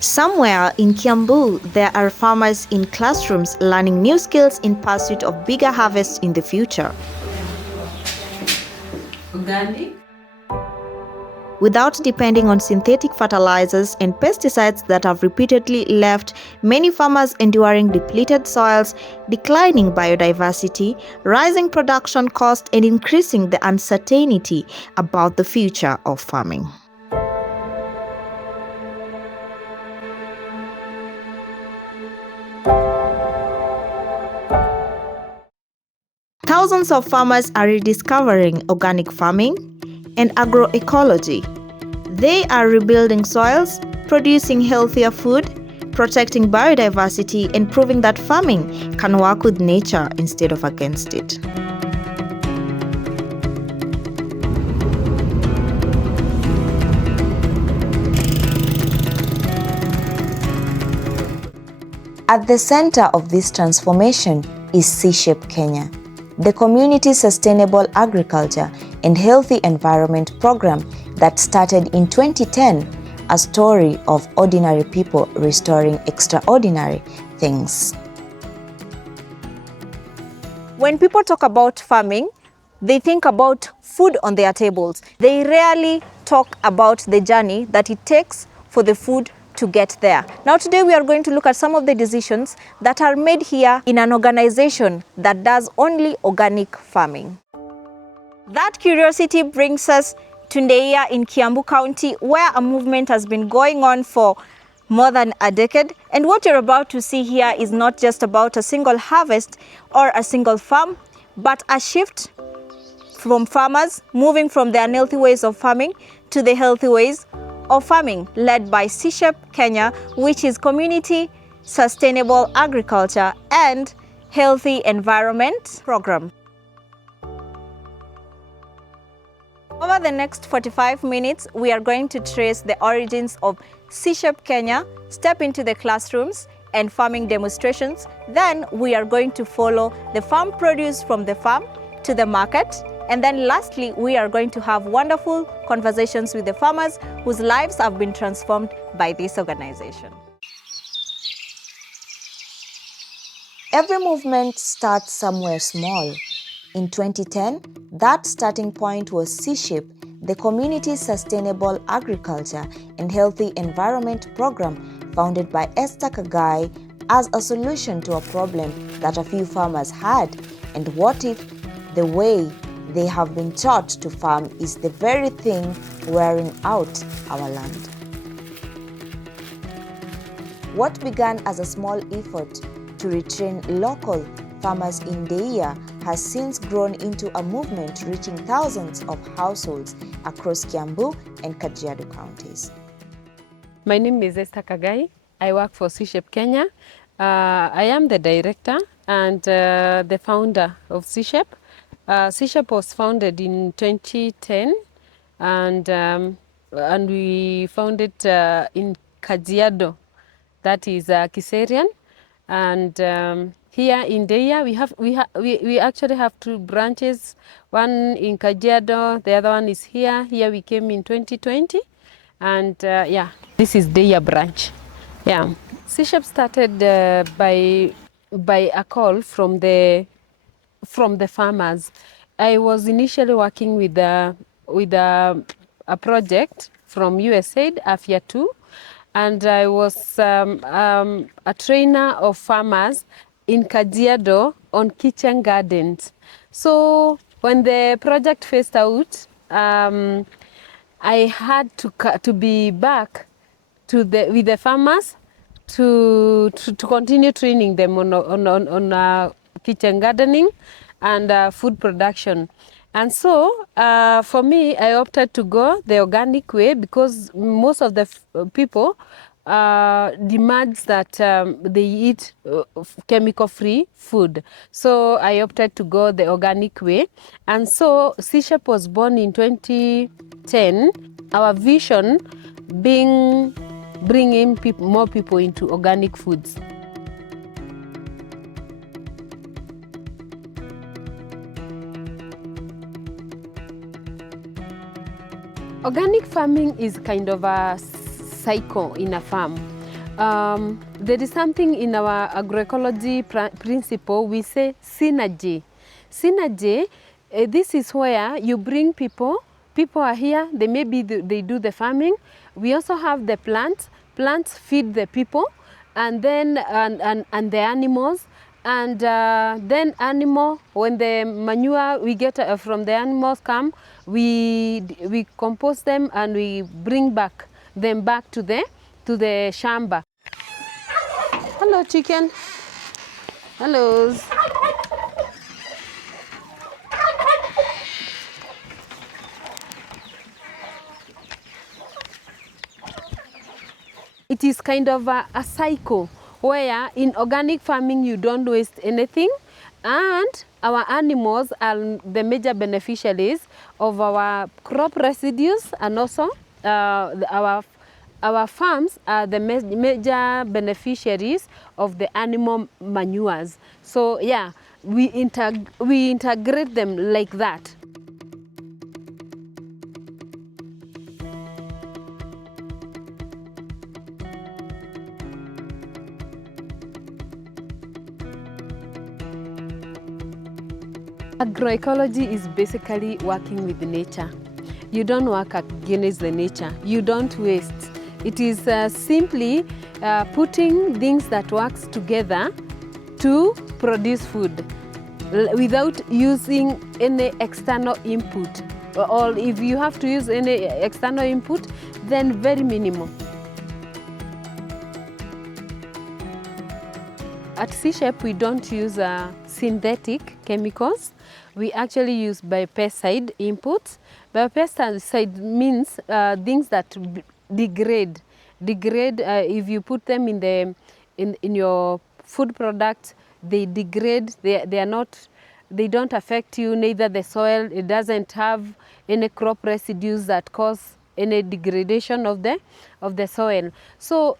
Somewhere in Kiambu, there are farmers in classrooms learning new skills in pursuit of bigger harvests in the future. Organic. Without depending on synthetic fertilizers and pesticides that have repeatedly left many farmers enduring depleted soils, declining biodiversity, rising production costs, and increasing the uncertainty about the future of farming. Thousands of farmers are rediscovering organic farming and agroecology. They are rebuilding soils, producing healthier food, protecting biodiversity, and proving that farming can work with nature instead of against it. At the center of this transformation is CSHEP Kenya, the Community Sustainable Agriculture and Healthy Environment program that started in 2010, a story of ordinary people restoring extraordinary things. When people talk about farming, they think about food on their tables. They rarely talk about the journey that it takes for the food to get there. Now today we are going to look at some of the decisions that are made here in an organization that does only organic farming. That curiosity brings us to Ndeia in Kiambu County, where a movement has been going on for more than a decade. And what you're about to see here is not just about a single harvest or a single farm, but a shift from farmers moving from the unhealthy ways of farming to the healthy ways of farming, led by CSHEP Kenya, which is Community Sustainable Agriculture and Healthy Environment Program. Over the next 45 minutes, we are going to trace the origins of CSHEP Kenya, step into the classrooms and farming demonstrations. Then we are going to follow the farm produce from the farm to the market. And then lastly, we are going to have wonderful conversations with the farmers whose lives have been transformed by this organization. Every movement starts somewhere small. In 2010, that starting point was CSHEP, the Community Sustainable Agriculture and Healthy Environment Program, founded by Esther Kagai as a solution to a problem that a few farmers had. And what if the way they have been taught to farm is the very thing wearing out our land? What began as a small effort to retrain local farmers in Ndeia has since grown into a movement reaching thousands of households across Kiambu and Kajiado counties. My name is Esther Kagai. I work for CSHEP Kenya. I am the director and the founder of CSHEP. CSHEP was founded in 2010 and we founded in Kajiado, that is Kiserian, and here in Ndeia we actually have two branches, one in Kajiado, the other one is here. Here we came in 2020, and yeah, this is Ndeia branch. Yeah, CSHEP started by a call from the farmers. I was initially working with a project from USAID, Afya 2, and I was a trainer of farmers in Kajiado on kitchen gardens. So when the project phased out, I had to be back with the farmers to continue training them on kitchen gardening and food production. And so for me, I opted to go the organic way because most of the people demands that they eat chemical-free food. So I opted to go the organic way. And so CSHEP was born in 2010. Our vision being bringing more people into organic foods. Organic farming is kind of a cycle in a farm. There is something in our agroecology principle, we say synergy. Synergy, this is where you bring people are here, they do the farming. We also have the plants feed the people, and then and the animals. And then when the manure we get from the animals come, we compost them and we bring them back to the shamba. Hello, chicken. Hello. It is kind of a cycle where in organic farming you don't waste anything, and our animals are the major beneficiaries of our crop residues, and also our farms are the major beneficiaries of the animal manures. So yeah, we integrate them like that. Agroecology is basically working with nature. You don't work against the nature. You don't waste. It is simply putting things that works together to produce food without using any external input. Or if you have to use any external input, then very minimum. At CSHEP, we don't use synthetic chemicals. We actually use biopesticide inputs. Biopesticide means things that degrade. If you put them in your food products, they degrade. They don't affect you, neither the soil. It doesn't have any crop residues that cause any degradation of the soil. So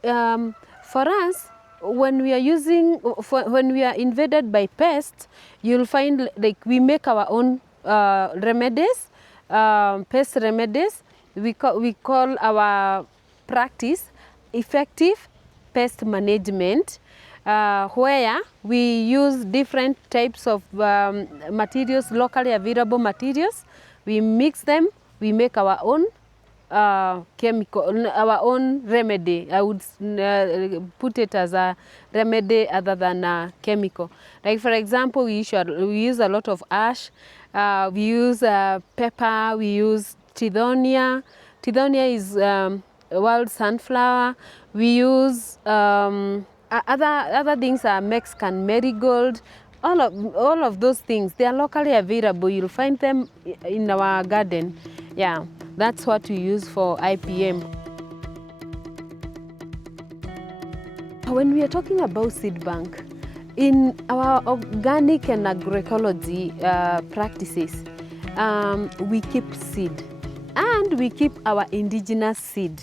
for us, when we are invaded by pests, you'll find like we make our own remedies, pest remedies. We call our practice effective pest management, where we use different types of materials, locally available materials. We mix them, we make our own chemical, our own remedy. I would put it as a remedy other than a chemical. Like for example, we use a lot of ash, we use pepper, we use Tithonia. Tithonia is wild sunflower. We use other things are Mexican marigold. All of those things, they are locally available. You'll find them in our garden. Yeah, that's what we use for IPM. When we are talking about seed bank, in our organic and agroecology practices, we keep seed and we keep our indigenous seed.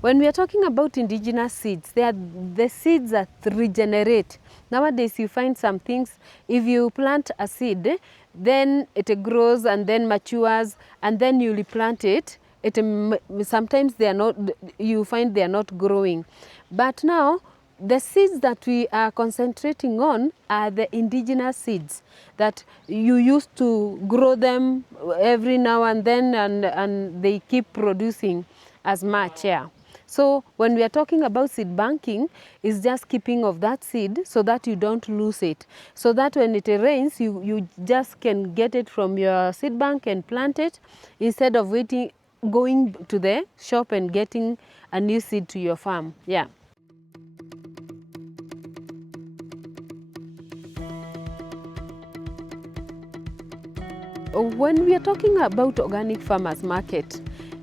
When we are talking about indigenous seeds, they are the seeds that regenerate. Nowadays, you find some things, if you plant a seed, then it grows and then matures, and then you replant it. Sometimes you find they are not growing. But now, the seeds that we are concentrating on are the indigenous seeds that you used to grow them every now and then, and they keep producing as much, yeah. So when we are talking about seed banking, it's just keeping of that seed so that you don't lose it. So that when it rains, you just can get it from your seed bank and plant it instead of going to the shop and getting a new seed to your farm. Yeah. When we are talking about organic farmers market,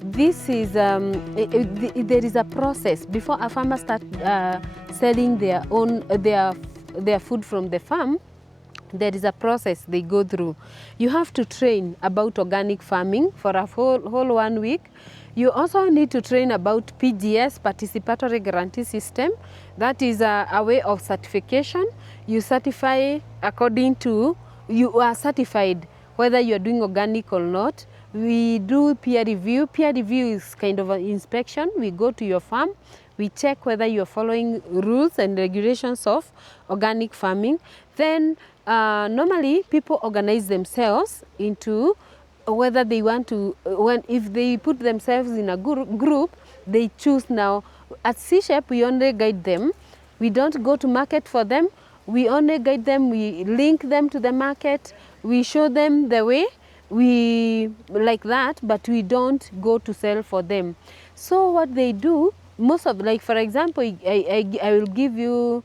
this is there is a process before a farmer starts selling their food from the farm. There is a process they go through. You have to train about organic farming for a whole 1 week. You also need to train about PGS, Participatory Guarantee System. That is a way of certification. You certify according to, you are certified whether you are doing organic or not. We do peer review. Peer review is kind of an inspection. We go to your farm, we check whether you're following rules and regulations of organic farming. Then normally people organize themselves into whether they want to, if they put themselves in a group, they choose now. At CSHEP, we only guide them. We don't go to market for them. We only guide them, we link them to the market, we show them the way, we like that, but we don't go to sell for them. So what they do, most of, like for example, I will give you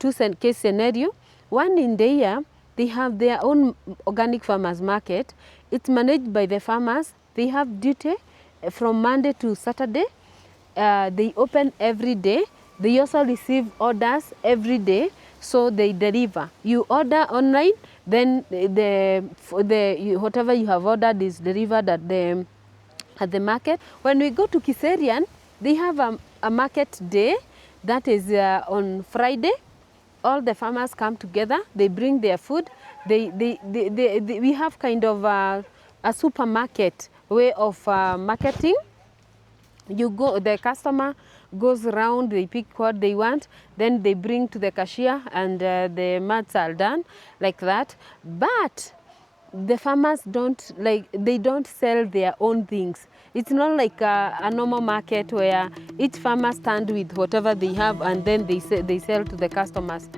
two case scenario. One in the year, they have their own organic farmers market. It's managed by the farmers. They have duty from Monday to Saturday. They open every day. They also receive orders every day, so they deliver. You order online, then whatever you have ordered is delivered at the market. When we go to Kiserian, they have a market day that is on Friday. All the farmers come together, they bring their food. We have kind of a supermarket way of marketing. You go, the customer goes around, they pick what they want, then they bring to the cashier, and the mats are done like that. But the farmers don't, like, they don't sell their own things. It's not like a normal market where each farmer stands with whatever they have and then they sell to the customers.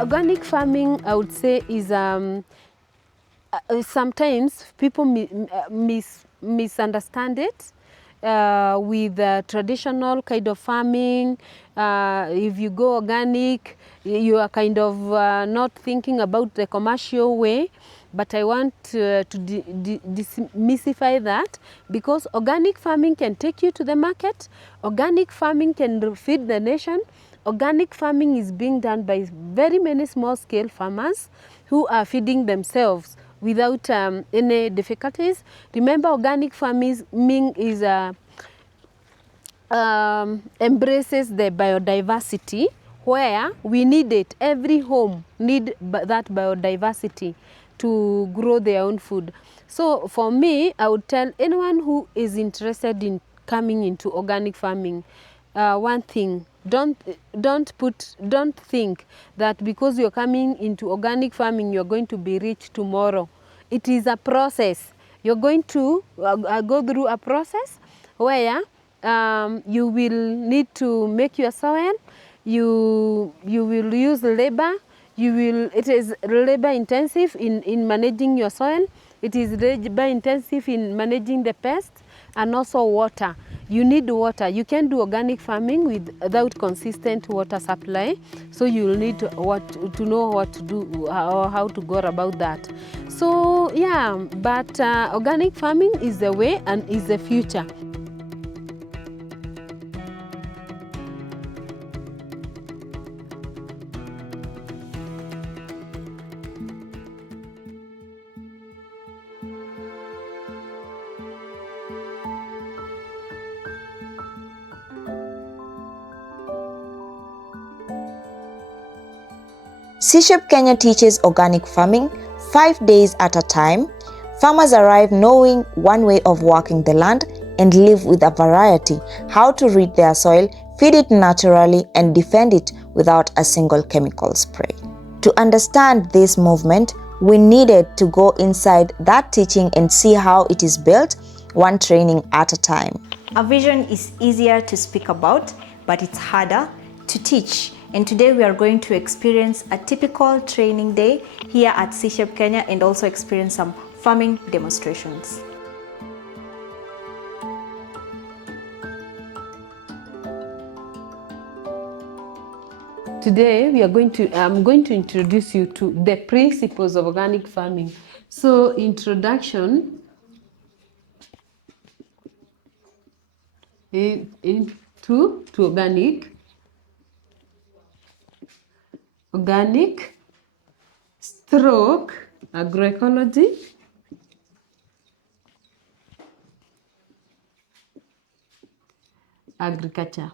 Organic farming, I would say, is sometimes people misunderstand it with traditional kind of farming. If you go organic, you are kind of not thinking about the commercial way. But I want to demystify that, because organic farming can take you to the market. Organic farming can feed the nation. Organic farming is being done by very many small-scale farmers who are feeding themselves without any difficulties. Remember, organic farming is embraces the biodiversity, where we need it. Every home need that biodiversity to grow their own food. So for me, I would tell anyone who is interested in coming into organic farming, one thing: don't think that because you're coming into organic farming you're going to be rich tomorrow. It is a process. You're going to go through a process where you will need to make your soil. You will use labor. It is labor intensive in managing your soil. It is labor intensive in managing the pests, and also water. You need water. You can do organic farming without consistent water supply. So you will need to know what to do or how to go about that. So yeah, but organic farming is the way and is the future. CSHEP Kenya teaches organic farming 5 days at a time. Farmers arrive knowing one way of working the land and live with a variety: how to read their soil, feed it naturally, and defend it without a single chemical spray. To understand this movement, we needed to go inside that teaching and see how it is built, one training at a time. A vision is easier to speak about, but it's harder to teach. And today we are going to experience a typical training day here at CSHEP Kenya and also experience some farming demonstrations. Today I'm going to introduce you to the principles of organic farming. So introduction to organic stroke agroecology, agriculture.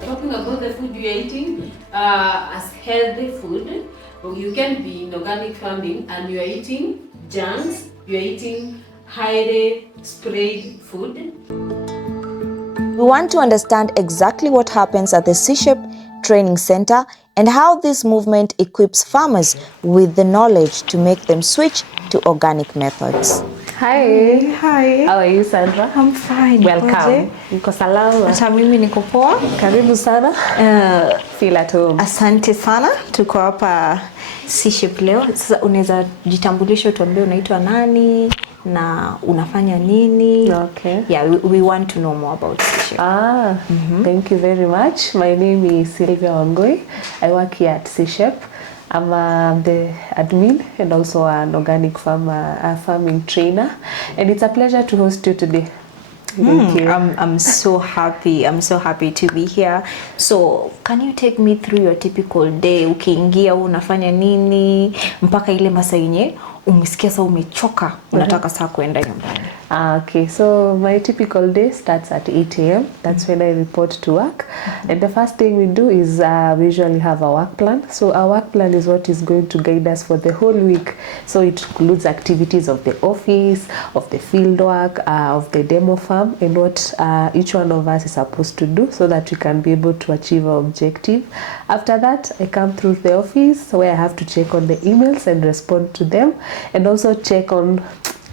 Talking about the food you're eating, as healthy food, you can be in organic farming and you're eating junks, you're eating highly sprayed food. We want to understand exactly what happens at the CSHEP Training Center and how this movement equips farmers with the knowledge to make them switch to organic methods. Hi. Hi. How are you, Sandra? I'm fine. Welcome. Niko salama. Hata mimi niko poa. Karibu sana. Feel at home. Asante sana. Tuko hapa CSHEP leo. Sasa unaweza jitambulisha, tuambie unaitwa nani na unafanya nini? Okay. Yeah, we want to know more about CSHEP. Thank you very much. My name is Sylvia Wangoi. I work here at CSHEP. I'm the admin and also an organic farming trainer, and it's a pleasure to host you today. Thank you. I'm so happy. I'm so happy to be here. So, can you take me through your typical day? Ukiingia unafanya nini mpaka ile masaa yenye umesikia sasa umechoka unataka saa kuenda nyumbani? Okay, so my typical day starts at 8 a.m. That's when I report to work. And the first thing we do is we usually have a work plan. So our work plan is what is going to guide us for the whole week. So it includes activities of the office, of the field work, of the demo farm, and what each one of us is supposed to do so that we can be able to achieve our objective. After that, I come through the office where I have to check on the emails and respond to them, and also check on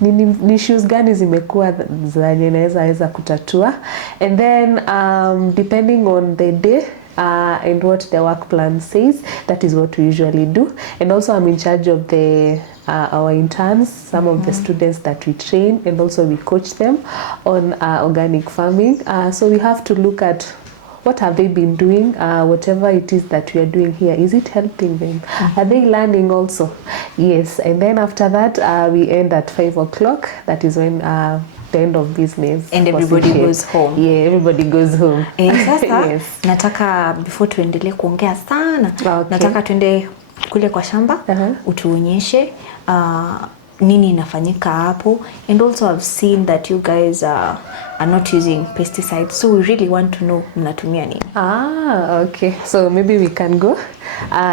ni issues gani zimekuwa zenye naweza kutatua, and then depending on the day and what the work plan says, that is what we usually do. And also I'm in charge of the our interns, some of the students that we train, and also we coach them on organic farming. So we have to look at what have they been doing, whatever it is that we are doing here, is it helping them? Are they learning also? Yes. And then after that, we end at 5 o'clock. That is when the end of business. And everybody goes home. Yeah, everybody goes home. Sasa, yes. nataka before tuendelee kuongea sana, Okay. nataka tuende kule kwa shamba, utuonyeshe nini inafanyika hapo, and also I've seen that you guys are not using pesticides, so we really want to know mnatumia nini. Okay, so maybe we can go.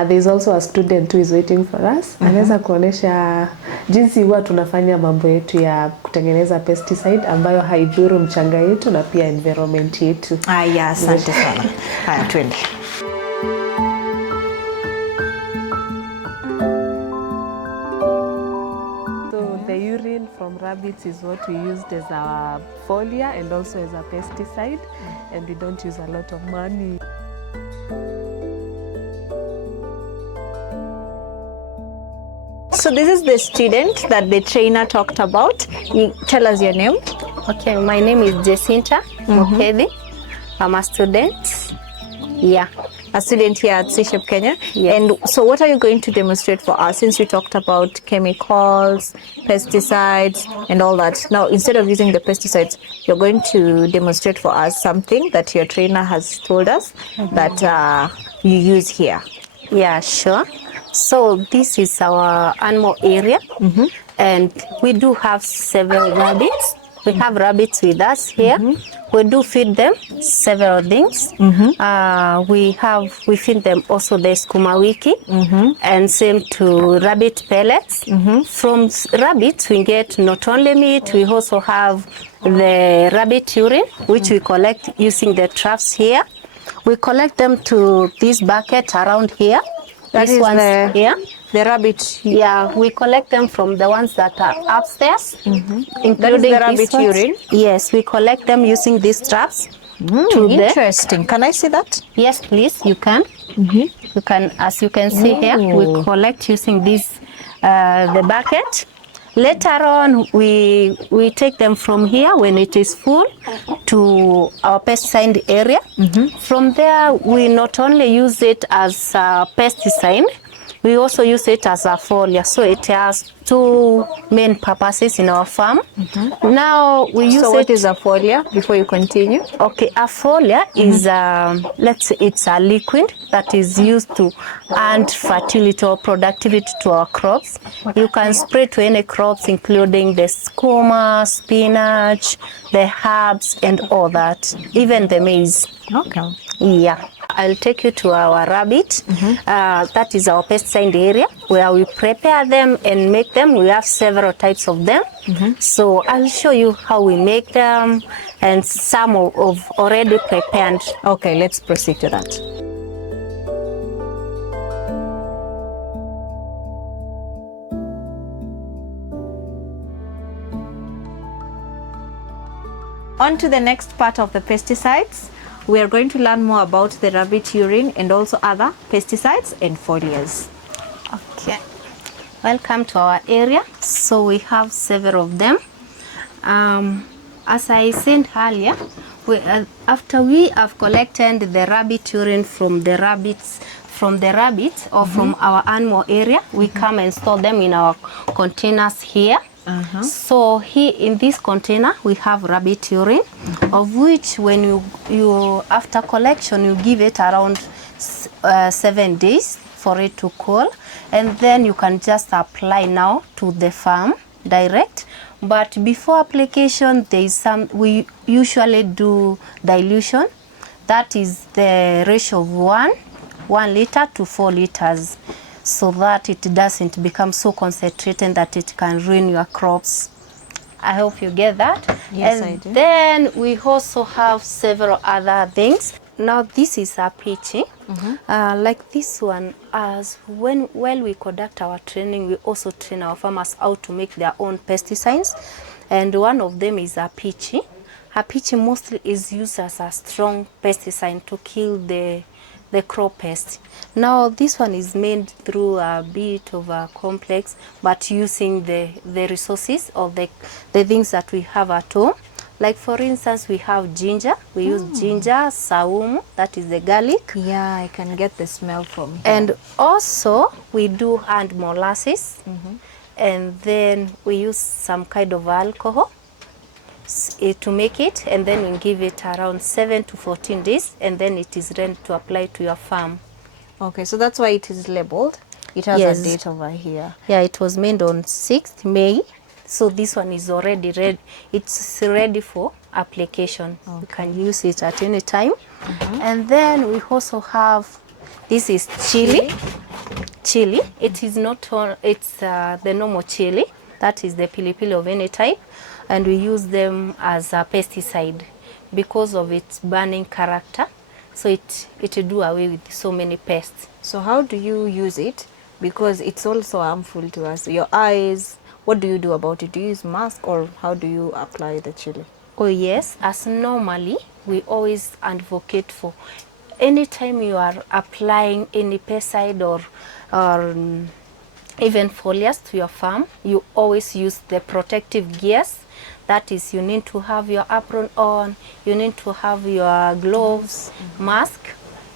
There's also a student who is waiting for us. Anaweza kuonesha jinsi huwa tunafanya mambo yetu ya kutengeneza pesticide ambayo haidhuru mchanga yetu na pia environment yetu. Yeah, asante sana. Haya, twende. From rabbits is what we used as our foliar and also as a pesticide, and we don't use a lot of money. So this is the student that the trainer talked about. Tell us your name. Okay, my name is Jacinta Mokedi. I'm a student. Yeah. A student here at CSHEP Kenya. Yes. And so what are you going to demonstrate for us, since you talked about chemicals, pesticides, and all that? Now, instead of using the pesticides, you're going to demonstrate for us something that your trainer has told us that you use here. Yeah, sure. So this is our animal area, and we do have several rabbits. We have rabbits with us here. We do feed them several things. We feed them also the skuma wiki, and same to rabbit pellets. From rabbits, we get not only meat, we also have the rabbit urine, which we collect using the troughs here. We collect them to this bucket around here. That This is one's here. the rabbit. Yeah, we collect them from the ones that are upstairs, including That is the these rabbit ones. urine? Yes, we collect them using these traps. To the, Interesting. Can I see that? yes, please, you can. You can, as you can see here, we collect using this the bucket. Later on, we take them from here when it is full to our pesticide area. From there, we not only use it as a pesticide, We also use it as a foliar, so it has two main purposes in our farm. Now we use So it. what is a foliar before you continue? Okay, a foliar is let's say it's a liquid that is used to add fertility or productivity to our crops. You can spray to any crops, including the skuma, spinach, the herbs, and all that, even the maize. Okay. Yeah, I'll take you to our rabbit. That is our pesticide area where we prepare them and make them. We have several types of them. So I'll show you how we make them and some of already prepared. Okay, let's proceed to that. On to the next part of the pesticides. We are going to learn more about the rabbit urine and also other pesticides and foliars. Okay. Welcome to our area. So we have several of them. As I said earlier, after we have collected the rabbit urine from the rabbits or from our animal area, we come and store them in our containers here. So here in this container we have rabbit urine, of which when you after collection you give it around 7 days for it to cool, and then you can just apply now to the farm direct. But before application, there is we usually do dilution. That is the ratio of 1 liter to 4 liters, so that it doesn't become so concentrated that it can ruin your crops. I hope you get that. Yes, and I do. Then we also have several other things. Now this is a pitching. Like this one, while we conduct our training, we also train our farmers how to make their own pesticides, and one of them is a pitching. A pitching mostly is used as a strong pesticide to kill the crop pest. Now this one is made through a bit of a complex, but using the resources of the things that we have at home. Like for instance, we have ginger. We use ginger, saum, that is the garlic. Yeah, I can get the smell from here. And also we do add molasses. And then we use some kind of alcohol to make it, and then we give it around 7 to 14 days, and then it is ready to apply to your farm. Okay, so that's why it is labeled. It has Yes. a date over here. Yeah, it was made on 6th May. So this one is already ready. It's ready for application. Okay. You can use it at any time. And then we also have, this is chili. Chili. It is not, it's the normal chili. That is the pilipili of any type. And we use them as a pesticide because of its burning character. So it do away with so many pests. So how do you use it? Because it's also harmful to us. Your eyes, what do you do about it? Do you use mask, or how do you apply the chili? Oh yes, as normally we always advocate for anytime you are applying any pesticide or even foliars to your farm, you always use the protective gears. That is, you need to have your apron on, you need to have your gloves, mask,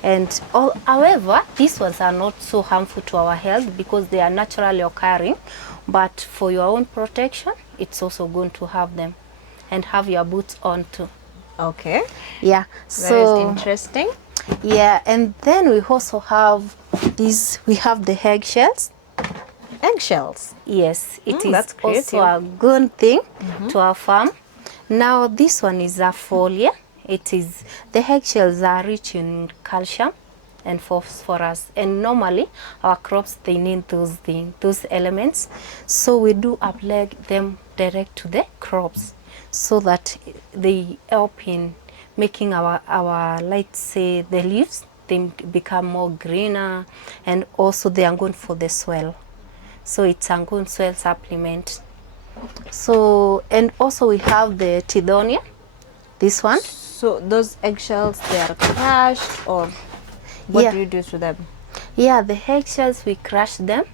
and all. However, these ones are not so harmful to our health because they are naturally occurring. But for your own protection, it's also good to have them, and have your boots on too. Okay. Yeah. That is interesting. Yeah, and then we also have these. We have the eggshells. Eggshells. Yes, it is that's also creative. a good thing to our farm. Now this one is a foliar. It is, the eggshells are rich in calcium and phosphorus, and normally our crops, they need those elements. So we do apply them direct to the crops so that they help in making our let's say the leaves, they become more greener, and also they are good for the soil. So it's a good soil supplement. So, and also we have the Tidonia, this one. So those eggshells, they are crushed, or what Yeah. do you do to them? Yeah, the eggshells, we crush them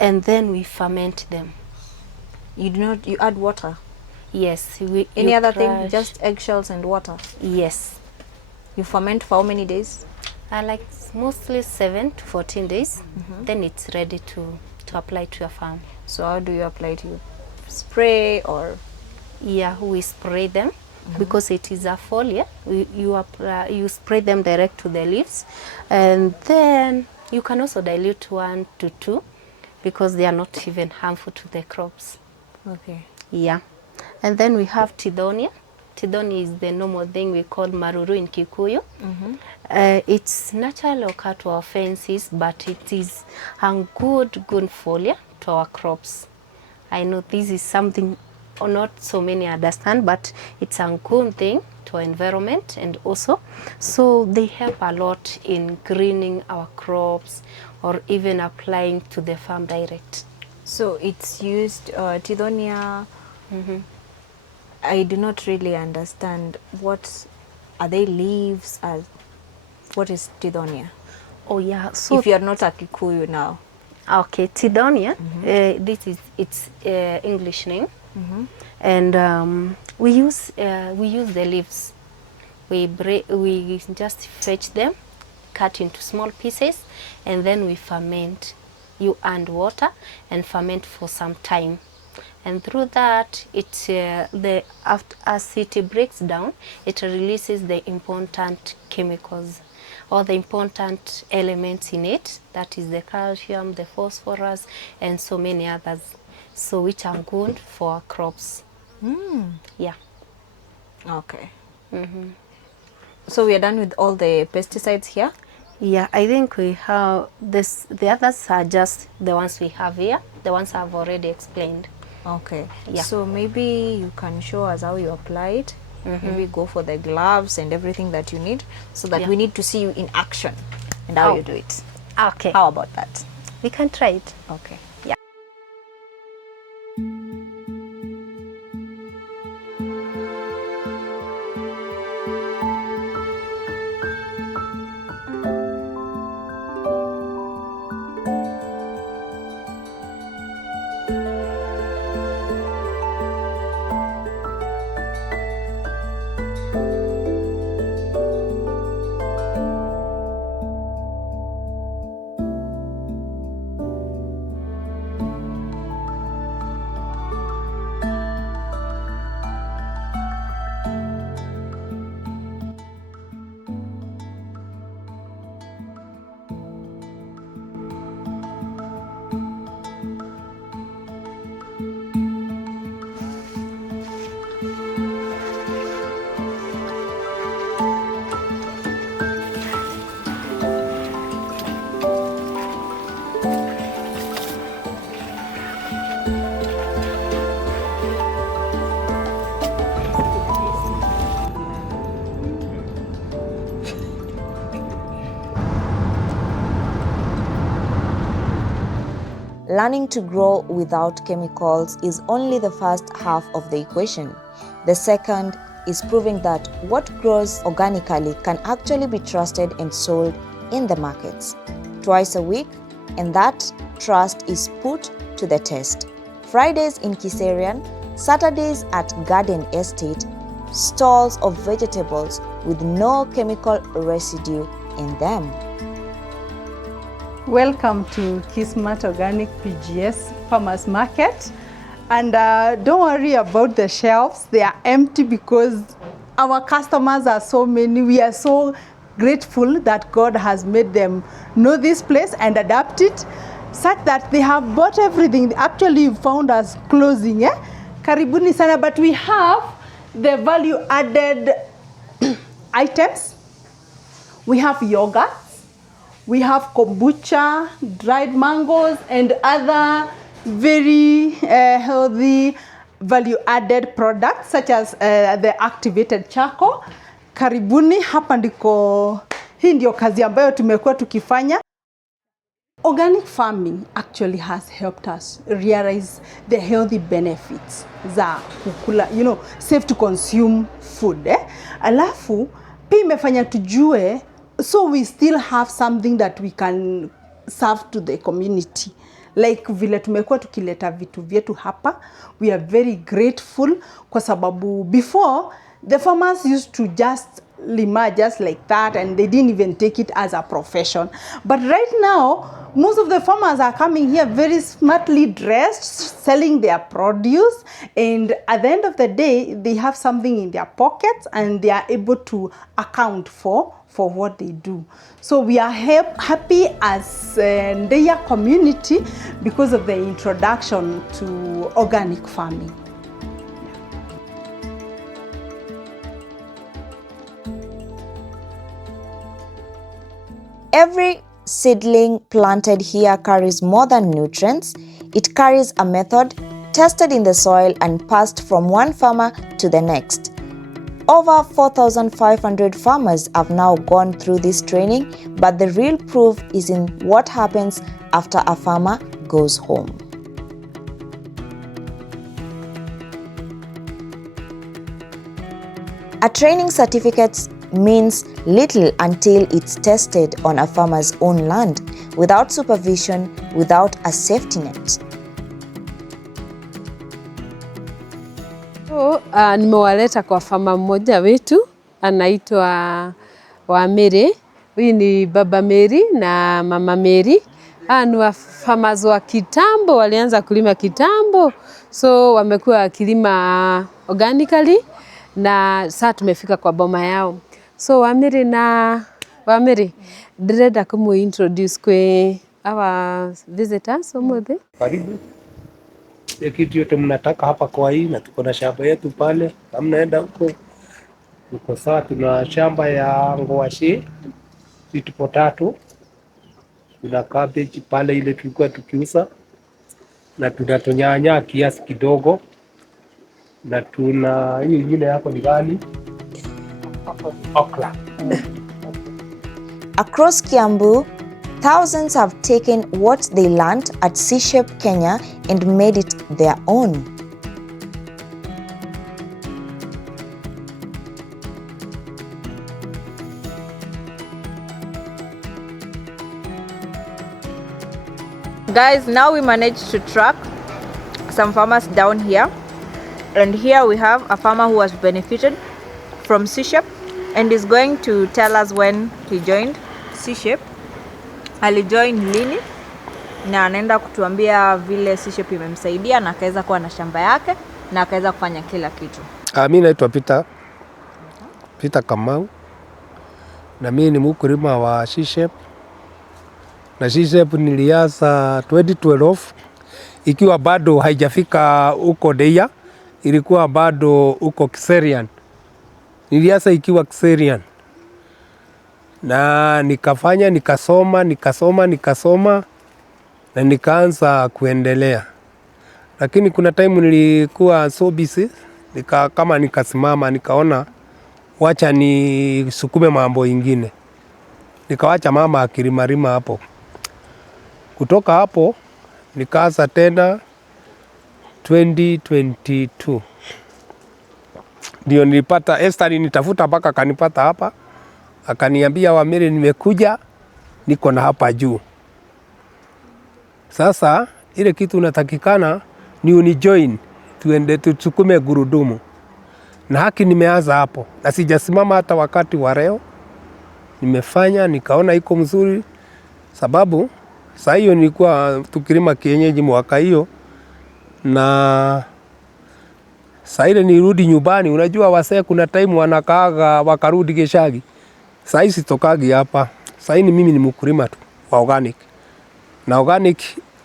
and then we ferment them. You do not, you add water? Yes. Any you other thing? crush- Just eggshells and water? Yes. You ferment for how many days? Like mostly 7 to 14 days. Then it's ready to apply to your farm. So how do you apply it? You spray or? Yeah, we spray them because it is a foliar. You spray them direct to the leaves, and then you can also dilute 1 to 2 because they are not even harmful to the crops. Okay. Yeah, and then we have Tidonia. Tidonia is the normal thing we call maruru in Kikuyu. It's natural occur to our fences, but it is a good foliar to our crops. I know this is something not so many understand, but it's a good thing to our environment, and also so they help a lot in greening our crops or even applying to the farm direct. So it's used, Tidonia, I do not really understand. What are they leaves? What is Tidonia? Oh yeah, so If you are not a Kikuyu now. okay, Tidonia, this is its English name, and we use the leaves. We just fetch them, cut into small pieces, and then we ferment. You add water and ferment for some time, and through that, as it breaks down, it releases the important chemicals or the important elements in it. That is the calcium, the phosphorus, and so many others. So which are good for our crops. Yeah. Okay. So we are done with all the pesticides here? Yeah, I think we have this. The others are just the ones we have here, the ones I've already explained. Okay. Yeah. So maybe you can show us how you apply it. Maybe go for the gloves and everything that you need, so that Yeah. we need to see you in action and how you do it. Okay. How about that? We can try it. Okay. Yeah. Learning to grow without chemicals is only the first half of the equation. The second is proving that what grows organically can actually be trusted and sold in the markets twice a week, and that trust is put to the test. Fridays in Kiserian, Saturdays at Garden Estate, stalls of vegetables with no chemical residue in them. Welcome to Kismat Organic PGS Farmers Market. And don't worry about the shelves. They are empty because our customers are so many. We are so grateful that God has made them know this place and adapt it such that they have bought everything. Actually, you found us closing. Karibuni sana, but we have the value added items. We have yogurt. We have kombucha, dried mangoes, and other very healthy value-added products such as the activated charcoal. Karibuni, hapa ndiko, hii ndio kazi ambayo tumekuwa tukifanya. Organic farming actually has helped us realize the healthy benefits za kukula, safe to consume food. Alafu, pia imefanya tujue, so we still have something that we can serve to the community. Like vile tumekuwa tukileta vitu vyetu hapa, we are very grateful kwa sababu before the farmers used to just lima just like that, and they didn't even take it as a profession. But right now, most of the farmers are coming here very smartly dressed, selling their produce, and at the end of the day, they have something in their pockets and they are able to account for what they do. So we are happy as their community because of the introduction to organic farming. Every seedling planted here carries more than nutrients. It carries a method tested in the soil and passed from one farmer to the next. Over 4,500 farmers have now gone through this training, but the real proof is in what happens after a farmer goes home. A training certificate means little until it's tested on a farmer's own land, without supervision, without a safety net. So, nimewaleta kwa fama mmoja wetu anaitwa wa Mary. Huyu ni baba Mary na mama Mary. Ni wa farmers wa kitambo, walianza kulima kitambo. So wamekuwa wakilima organically na sasa tumefika kwa boma yao. So wa Mary ndĩrenda kũmũ-introduce kwĩ our visitors umuthi. Karibu. Kitu yote mnataka hapa kwa hii, na tuko na shamba yetu pale. Mnaenda huko. Tuko sawa, tuna shamba ya ngwashi, sweet potato. Tuna cabbage pale ile tulikuwa tukiuza. Na tuna tunyanya kiasi kidogo. Na tuna hii nyingine hapo ni gani? Okra. Across Kiambu, thousands have taken what they learned at CSHEP Kenya and made it their own. Guys, now we managed to track some farmers down here. And here we have a farmer who has benefited from CSHEP and is going to tell us when he joined CSHEP. Alijoin lini na anaenda kutuambia vile CSHEP imemsaidia na akaweza kuwa na shamba yake na akaweza kufanya kila kitu. Mimi naitwa Peter Kamau. Na mimi ni mkulima wa CSHEP. Na CSHEP nilianza 2012 ikiwa bado haijafika huko Deya, ilikuwa bado huko Kiserian. Nilianza ikiwa Kiserian. Na nikafanya, nikasoma na nikaanza kuendelea. Lakini kuna time nilikuwa so busy, nikasimama, nikaona wacha ni sukume mambo ingine. Nikawacha mama akilimarima hapo. Kutoka hapo, nikaanza tena 2022. Ndio nilipata Esther, nitafuta mpaka kanipata hapa. Akaniambia wa Mary nimekuja, niko na hapa juu. Sasa ile kitu unatakikana ni unijoin, tuende tuchukume gurudumu. Na haki nimeanza hapo. Na sijasimama hata wakati wa leo. Nimefanya, nikaona iko mzuri. Sababu saa hiyo nilikuwa tukilima kienyeji mwaka hiyo. Na saa ile nirudi nyumbani, unajua wasee kuna time wanakaaga wakarudi Geshagi. Saa hii sitokagi hapa. Saa hii mimi ni mkulima tu wa organic. Na organic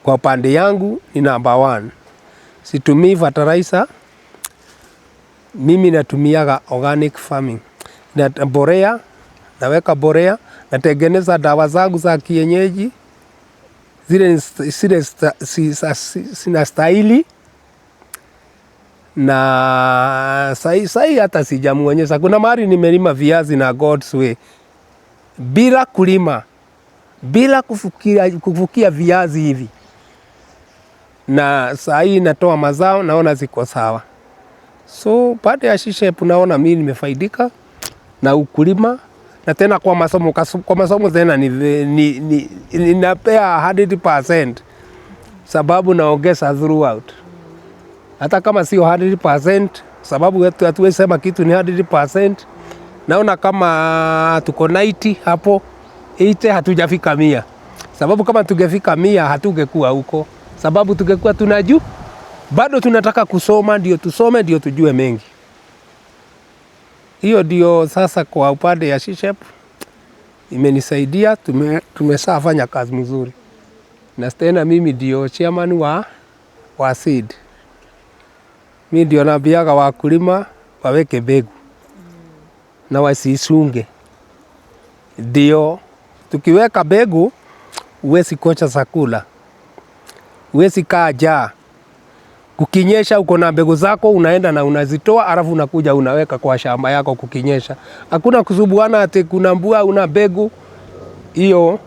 kwa pande yangu ni number 1. Situmii fertilizer. Mimi natumiaga organic farming. Na borea, naweka borea, natengeneza dawa zangu za kienyeji. Zile sina stahili. Na sai hata sijamuonyesha. Kuna mahali nimelima viazi na God's way. Bila kulima, bila kufukia viazi hivi. Na sai natoa mazao, naona ziko sawa. So baada ya CSHEP naona mimi nimefaidika na ukulima. Na tena kwa masomo tena ninapea 100%. Sababu naongeza throughout. Hata kama sio 100%, sababu hatuwezi sema kitu ni 100%, naona kama tuko 90 hapo 80, hatujafika 100. Sababu kama tungefika 100 hatungekuwa huko, sababu tungekuwa tunajua. Bado tunataka kusoma, ndio tusome, ndio tujue mengi. Hiyo ndio sasa kwa upande ya CSHEP imenisaidia, tumeshafanya kazi mzuri. Na tena mimi ndio chairman wa seed. Mimi ndio naambiaga wakulima waweke mbegu na wasisunge. Ndio tukiweka mbegu huwezi kocha chakula, huwezi kaa njaa. Kukinyesha uko na mbegu zako unaenda na unazitoa, alafu unakuja unaweka kwa shamba yako kukinyesha. Hakuna kusubuana ati kuna mvua una mbegu. Hiyo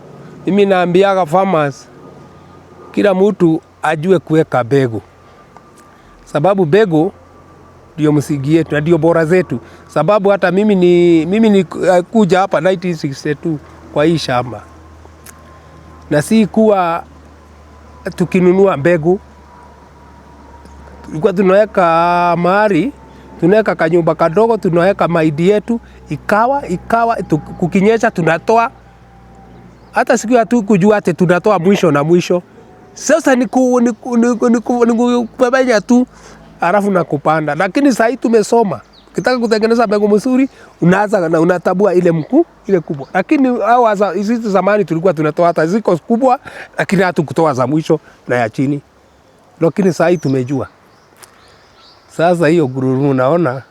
mimi naambiaga farmers kila mtu ajue kuweka mbegu. Sababu mbegu ndio msingi yetu na ndio bora zetu. Sababu hata mimi ni kuja hapa 1962 kwa hii shamba. Na si kuwa tukinunua mbegu. Tulikuwa tunaweka mahali, tunaweka kanyumba kadogo, tunaweka mahindi yetu, ikawa kukinyesha tunatoa. Hata siku ya tu kujua ati tunatoa mwisho na mwisho. Sasa ni kupepenya tu alafu na kupanda. Lakini sasa hii tumesoma. Ukitaka kutengeneza mbegu mzuri, unaanza na unatabua ile ile kubwa. Lakini hizi zamani tulikuwa tunatoa hata ziko kubwa, lakini hatukutoa za mwisho na ya chini. Lakini sasa hii tumejua. Sasa hiyo gurudumu naona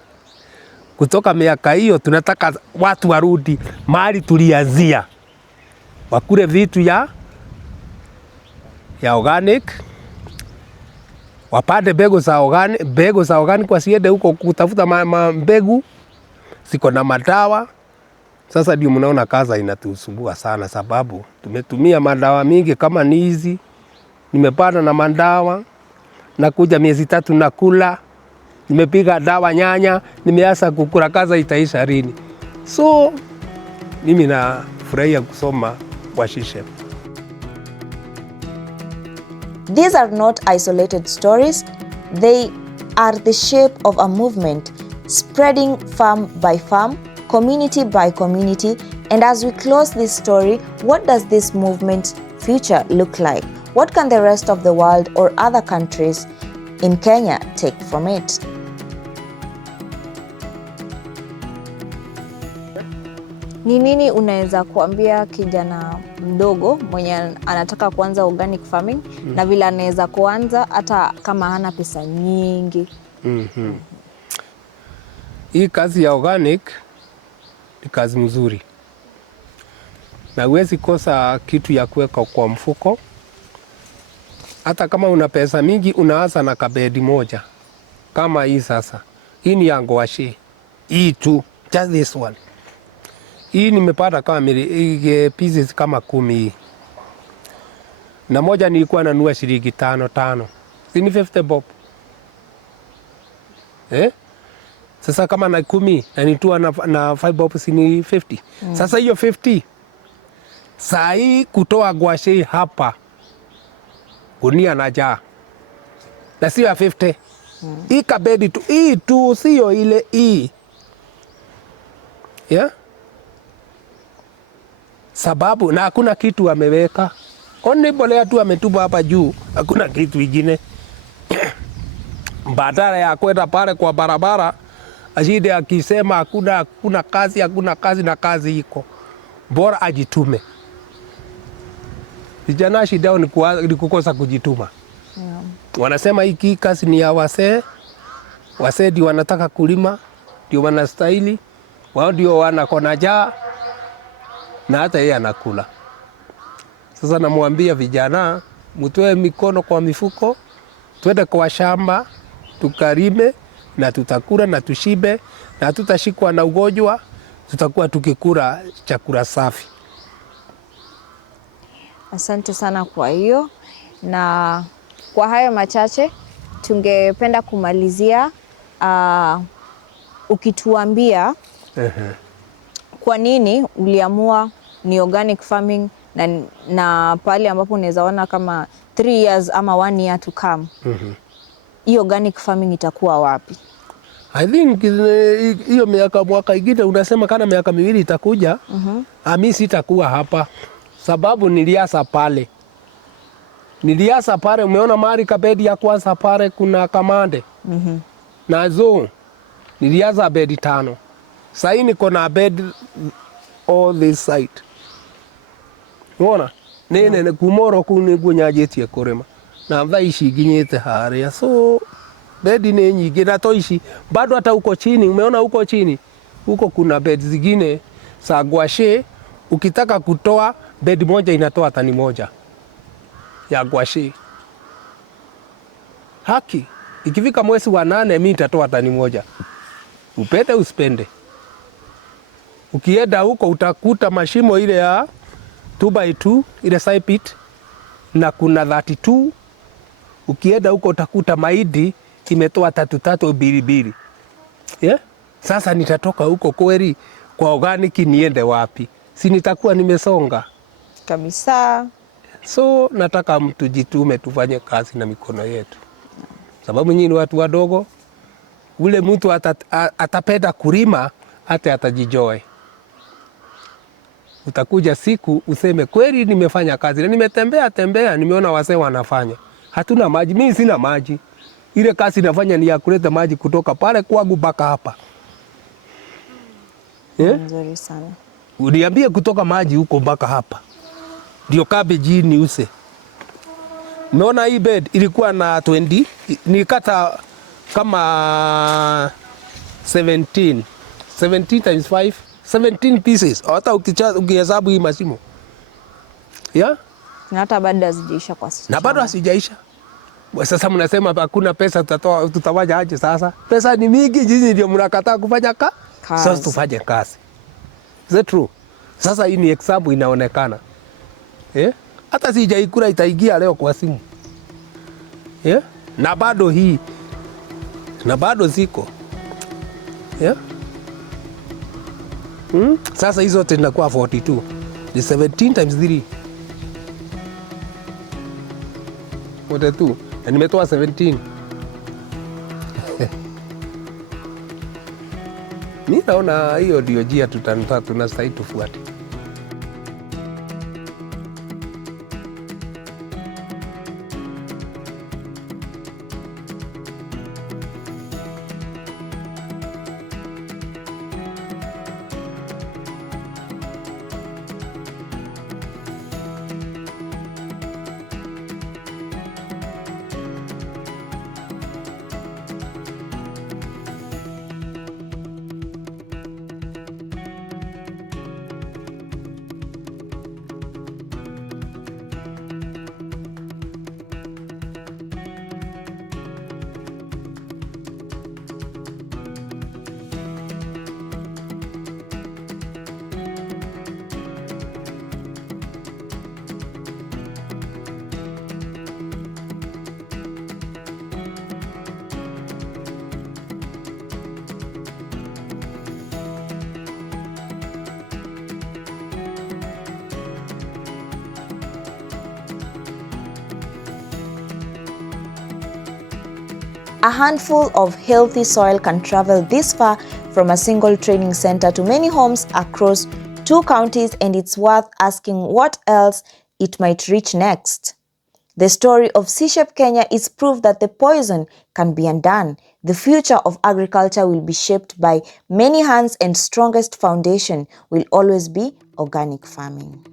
kutoka miaka hiyo tunataka watu warudi mahali tulianzia. Wakule vitu ya organic, wapande mbegu za organic wasiende huko kutafuta mbegu siko na madawa. Sasa ndio mnaona kaza inatusumbua sana, sababu tumetumia madawa mingi kama ni hizi. Nimepanda na madawa, nakuja miezi 3 nakula, nimepiga dawa nyanya, nimeanza kukula, kaza itaisha lini? So mimi nafurahia kusoma kwa CSHEP. These are not isolated stories. They are the shape of a movement spreading farm by farm, community by community. And as we close this story, what does this movement future look like? What can the rest of the world or other countries in Kenya take from it? Ni nini unaweza kuambia kijana mdogo mwenye anataka kuanza organic farming na vile anaweza kuanza hata kama hana pesa nyingi? Hii kazi ya organic ni kazi mzuri. Na huwezi kosa kitu ya kuweka kwa mfuko. Hata kama una pesa mingi unaanza na kabedi moja. Kama hii sasa. Hii ni ya ngwashe. Hii tu, just this one. Hii nimepata kama pieces kama 10. Na moja nilikuwa nanunua shilingi 5. Si ni 50 bob. Sasa kama na 10 na nitua na 5 bob si ni 50. Sasa hiyo 50. Saa hii kutoa gwashe hapa gunia na jaa. Na sio ya 50. Hii kabedi tu, hii tu sio ile hii. Yeah? Sababu na hakuna kitu ameweka. Oni bolea tu ametupa hapa juu, hakuna kitu ingine. Badala ya kwenda pale kwa barabara, ashide akisema hakuna kazi na kazi iko. Bora ajitume. Vijana shida ni kukosa kujituma. Wanasema hii kazi ni ya wasee. Wasee ndio wanataka kulima, ndio wanastahili, wao ndio wanakona njaa. Na hata yeye anakula. Sasa namwambia vijana, mtoe mikono kwa mifuko, twende kwa shamba, tukarime na tutakula na tushibe na tutashikwa na ugonjwa, tutakuwa tukikula chakula safi. Asante sana kwa hiyo, na kwa hayo machache tungependa kumalizia ukituambia kwa nini uliamua ni organic farming na pale ambapo unaweza ona kama 3 years ama 1 year to come. Hii organic farming itakuwa wapi? I think hiyo mwaka ingine unasema kana miaka miwili itakuja. Mimi sitakuwa hapa sababu niliasa pale. Umeona mahali kabedi ya kwanza pale kuna kamande. Nazo niliaza bedi 5. Sasa niko na bed all this side. Unaona? Nene kumoro kunigunyajĩtie kũrĩma. Na thaa ici nginyĩte harĩa. So bedi ni nyingi na toishi bado hata huko chini. Umeona huko chini? Huko kuna bed zingine za gwashe. Ukitaka kutoa bed moja inatoa tani moja ya gwashe. Haki. Ikifika mwezi wa 8 mimi nitatoa tani moja. Upende usipende. Ukienda huko utakuta mashimo ile ya 2x2 ile side pit na kuna 32. Ukienda huko utakuta mahindi imetoa 3 2. Yeah? Sasa nitatoka huko kweli kwa organic niende wapi? Si nitakuwa nimesonga Kabisa. So nataka mtu jitume tufanye kazi na mikono yetu. Sababu nyinyi ni watu wadogo. Ule mtu atapenda kulima hata atajijoy. Utakuja siku useme kweli nimefanya kazi. Na nimetembea nimeona wazee wanafanya. Hatuna maji, mimi sina maji. Ile kazi nafanya ni ya kuleta maji kutoka pale kwangu mpaka hapa. Nzuri sana. Uniambie kutoka maji huko mpaka hapa. Ndio cabbage ni use. Umeona hii bed ilikuwa na 20, nikata kama 17 times 5, 17 pieces. Hata ukihesabu hii mashimo. Yeah? Na hata bado hazijaisha kwa sasa. Na bado hazijaisha. Sasa mnasema hakuna pesa tutafanya aje sasa? Pesa ni mingi, jinsi ndio mnakataa kufanya kazi. Sasa tufanye kazi. Is that true? Sasa hii ni example inaonekana. Hata sijaikula itaingia leo kwa simu. Na bado hii. Na bado ziko. Sasa hizo zote zinakuwa 42. Ni 17 times 3. 42. Na nimetoa 17. Mimi naona hiyo ndio njia tunastahili tufuate. A handful of healthy soil can travel this far from a single training center to many homes across 2 counties, and it's worth asking what else it might reach next. The story of CSHEP Kenya is proof that the poison can be undone. The future of agriculture will be shaped by many hands, and strongest foundation will always be organic farming.